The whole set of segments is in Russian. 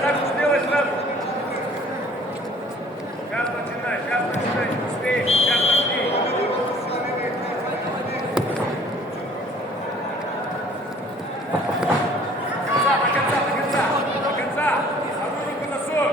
Атаку сделай сразу. Сейчас начинай, успей, сейчас пошли. До конца. Одну руку на сок.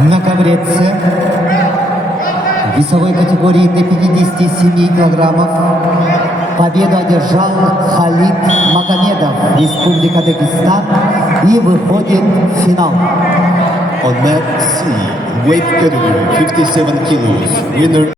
На ковре С весовой категории до 57 килограммов победу одержал Халид Магомедов, Республика Дагестан, и выходит в финал. On mat C, weight category 57 kilos, winner